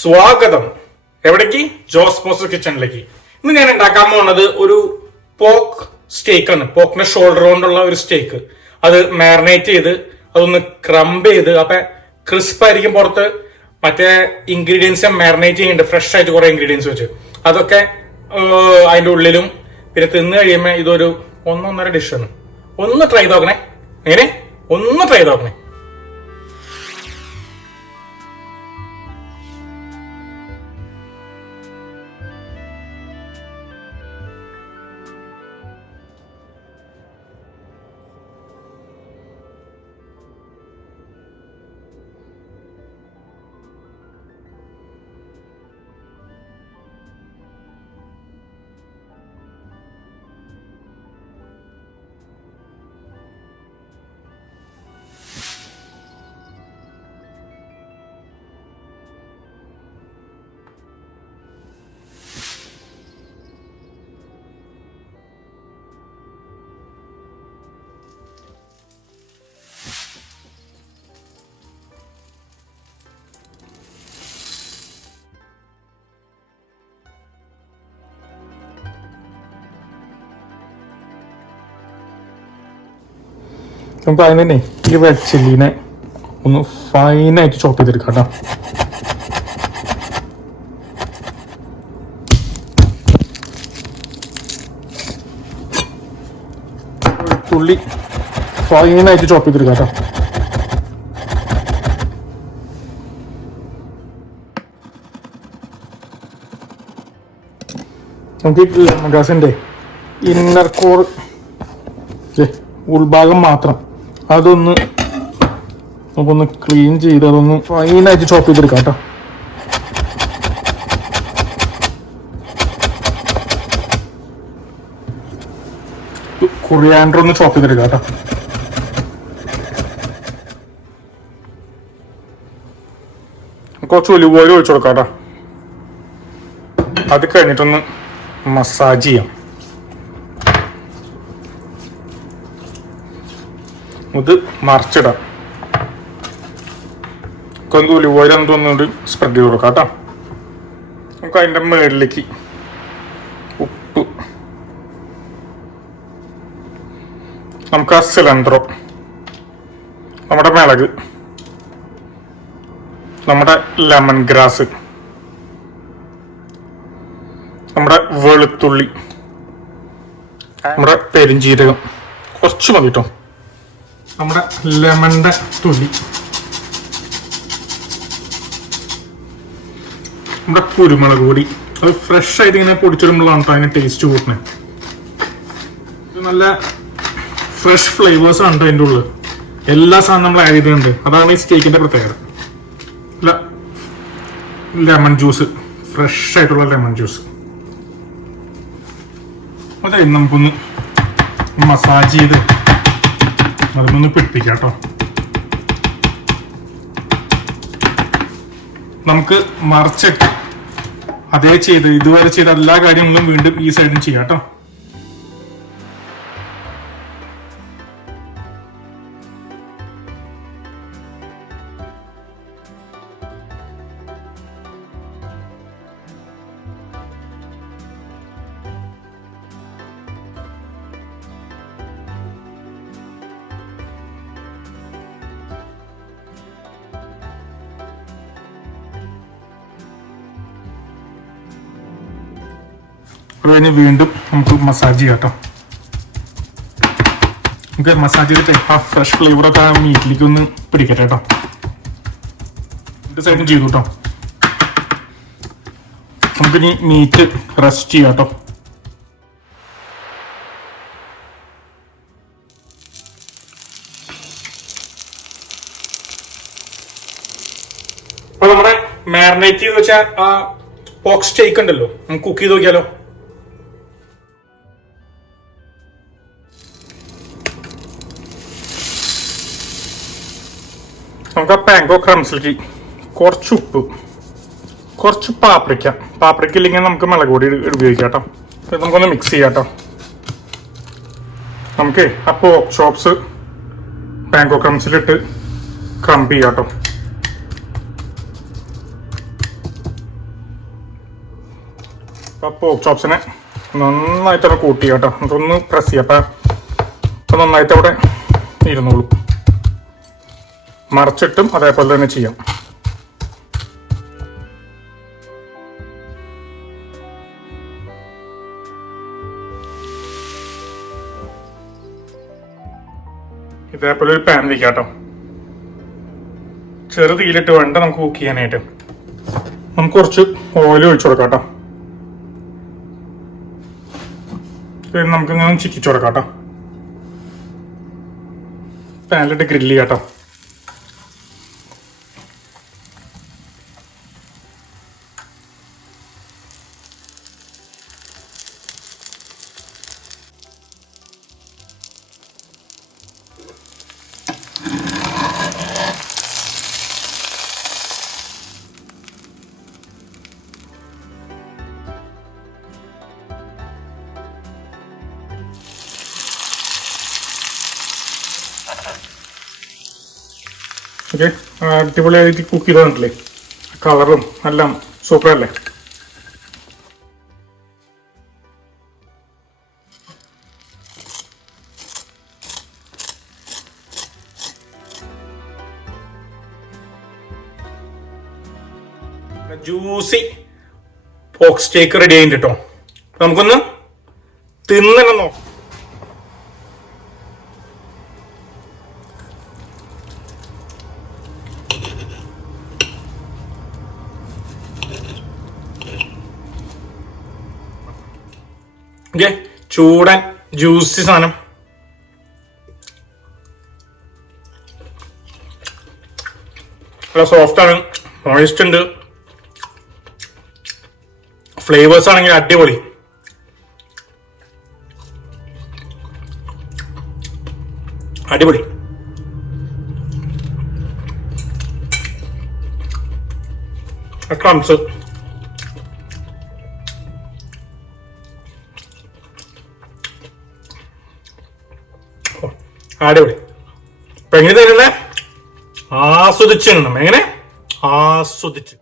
സ്വാഗതം എവിടേക്ക്? ജോസ് പോസ് കിച്ചണിലേക്ക്. ഇന്ന് ഞാൻ ഉണ്ടാക്കാൻ പോകുന്നത് ഒരു പോർക്ക് സ്റ്റേക്ക് ആണ്. പോക്കിന്റെ ഷോൾഡർ കൊണ്ടുള്ള ഒരു സ്റ്റേക്ക്. അത് മാരിനേറ്റ് ചെയ്ത് അതൊന്ന് ക്രംബ് ചെയ്ത് അപ്പൊ ക്രിസ്പ് ആയിരിക്കും പുറത്ത്. മറ്റേ ഇൻഗ്രീഡിയൻസ് മാരിനേറ്റ് ചെയ്യുന്നുണ്ട്, ഫ്രഷ് ആയിട്ട് കുറെ ഇൻഗ്രീഡിയൻസ് വെച്ച്. അതൊക്കെ അതിന്റെ ഉള്ളിലും. പിന്നെ തിന്നു കഴിയുമ്പോ ഇതൊരു ഒന്നൊന്നര ഡിഷാണ്. ഒന്ന് ട്രൈ നോക്കണേ. എങ്ങനെ? ഒന്ന് ട്രൈ നോക്കണേ. നമുക്ക് അതിന് തന്നെ ഈ റെഡ് ചില്ലിനെ ഒന്ന് ഫൈനായിട്ട് ചോപ്പ് ചെയ്തെടുക്കാം കേട്ടോ. വെളുത്തുള്ളി ഫൈനായിട്ട് ചോപ്പ് ചെയ്തെടുക്കാം കേട്ടോ. നമുക്ക് ഈ ലെമൺ ഗ്രാസിന്റെ ഇന്നർ കോർ ഉൾഭാഗം മാത്രം അതൊന്ന് നമുക്കൊന്ന് ക്ലീൻ ചെയ്ത് അതൊന്ന് ഫൈനായിട്ട് ചോപ്പ് ചെയ്തെടുക്കാം കേട്ടോ. കൊറിയാൻഡർ ഒന്ന് ചോപ്പ് ചെയ്തെടുക്കാം കേട്ടോ. കുറച്ച് ഒലിവ് ഓയിൽ ഒഴിച്ചു കൊടുക്കാം കേട്ടോ. അത് കഴിഞ്ഞിട്ടൊന്ന് മസാജ് ചെയ്യാം. ഇത് മറിച്ചിടാം. കൊന്ന് ഒലിവ് ഓയിൽ എന്തൊന്നുകൂടി സ്പ്രെഡ് ചെയ്ത് കൊടുക്കാം കേട്ടോ. നമുക്ക് അതിൻ്റെ മുകളിലേക്ക് ഉപ്പ്, നമുക്ക് ആ സിലണ്ടറോ, നമ്മുടെ മിളക്, നമ്മുടെ ലെമൺ ഗ്രാസ്, നമ്മുടെ വെളുത്തുള്ളി, നമ്മുടെ പെരിഞ്ചീരകം കുറച്ച് മതി കേട്ടോ, നമ്മുടെ ലെമണിന്റെ തൊലി, നമ്മുടെ കുരുമുളക് പൊടി. അത് ഫ്രഷ് ആയിട്ട് ഇങ്ങനെ പൊടിച്ചിടുമ്പോഴാണ് കേട്ടോ അതിന് ടേസ്റ്റ് കൂട്ടണേ. നല്ല ഫ്രഷ് ഫ്ലേവേഴ്സ് ആണ് അതിൻ്റെ ഉള്ളിൽ. എല്ലാ സാധനം നമ്മൾ ആഡ് ചെയ്തിട്ടുണ്ട്. അതാണ് ഈ സ്റ്റേക്കിന്റെ പ്രത്യേകത. ലെമൺ ജ്യൂസ്, ഫ്രഷ് ആയിട്ടുള്ള ലെമൺ ജ്യൂസ്. അതെ, നമുക്കൊന്ന് മസാജ് ചെയ്ത് അതിനൊന്ന് പിടിപ്പിക്കാം കേട്ടോ. നമുക്ക് മറിച്ചിട്ട് അതേ ചെയ്ത് ഇതുവരെ ചെയ്ത എല്ലാ കാര്യങ്ങളും വീണ്ടും ഈ സൈഡും ചെയ്യാം കേട്ടോ. അതിന് വീണ്ടും നമുക്ക് മസാജ് ചെയ്യാം കേട്ടോ. നമുക്ക് മസാജ് ചെയ്തിട്ട് ആ ഫ്രഷ് ഫ്ലേവറൊക്കെ ആ മീറ്റിലേക്ക് ഒന്ന് പിടിക്കട്ടെ കേട്ടോ. രണ്ട് സൈഡും ചെയ്തു കേട്ടോ. നമുക്കിനി മീറ്റ് റെസ്റ്റ് ചെയ്യാം കേട്ടോ. അപ്പൊ നമ്മുടെ മാരിനേറ്റ് ചെയ്ത് വെച്ചാൽ ആ പോർക്ക് സ്റ്റേക്ക് ഉണ്ടല്ലോ, നമുക്ക് കുക്ക് ചെയ്ത് നോക്കിയാലോ. നമുക്ക് ആ പാങ്കോ ക്രംസിലേക്ക് കുറച്ച് ഉപ്പ്, കുറച്ച് പാപ്രിക്ക ഇല്ലെങ്കിൽ നമുക്ക് മുളക് പൊടി ഉപയോഗിക്കാം കേട്ടോ. നമുക്കൊന്ന് മിക്സ് ചെയ്യാം കേട്ടോ. നമുക്ക് ആ പോർക്ക് ചോപ്സ് പാങ്കോ ക്രംസിലിട്ട് ക്രംബ് ചെയ്യാം കേട്ടോ. അപ്പോൾ പോർക്ക് ചോപ്സിനെ നന്നായിട്ടൊന്ന് കൂട്ടി കേട്ടോ, അതൊന്ന് പ്രസ് ചെയ്യാം. അപ്പം നന്നായിട്ട് അവിടെ ഇരുന്നോളൂ. മറിച്ചിട്ടും അതേപോലെ തന്നെ ചെയ്യാം. ഇതേപോലെ ഒരു പാൻ വയ്ക്കാം കേട്ടോ. ചെറു തീയിലിട്ട് വേണ്ട നമുക്ക് കുക്ക് ചെയ്യാനായിട്ട്. നമുക്ക് കുറച്ച് ഓയിൽ ഒഴിച്ചു കൊടുക്കാം കേട്ടോ. പിന്നെ നമുക്ക് ഇങ്ങനെ ചിക്കിച്ചു കൊടുക്കാം കേട്ടോ. പാനിലിട്ട് ഗ്രില്ല് ചെയ്യാം കേട്ടോ. ഓക്കെ, അടിപൊളിയായിട്ട് കുക്ക് ചെയ്തിട്ടില്ലേ, കളറും എല്ലാം സൂപ്പർ അല്ലേ. ജ്യൂസി പോർക്ക് സ്റ്റേക്ക് റെഡി ആയിട്ട് കേട്ടോ. നമുക്കൊന്ന് തിന്നണം നോക്കാം. ഓക്കെ, ചൂടൻ ജ്യൂസി സാധനം. നല്ല സോഫ്റ്റ് ആണ്, മോയിസ്റ്റ് ഉണ്ട്, ഫ്ലേവേഴ്സ് ആണെങ്കിൽ അടിപൊളി. അടിപൊളി. ക്രംസ് അടിപൊളി. അപ്പൊ എങ്ങനെ തന്നെ ആസ്വദിച്ചു, എങ്ങനെ ആസ്വദിച്ച്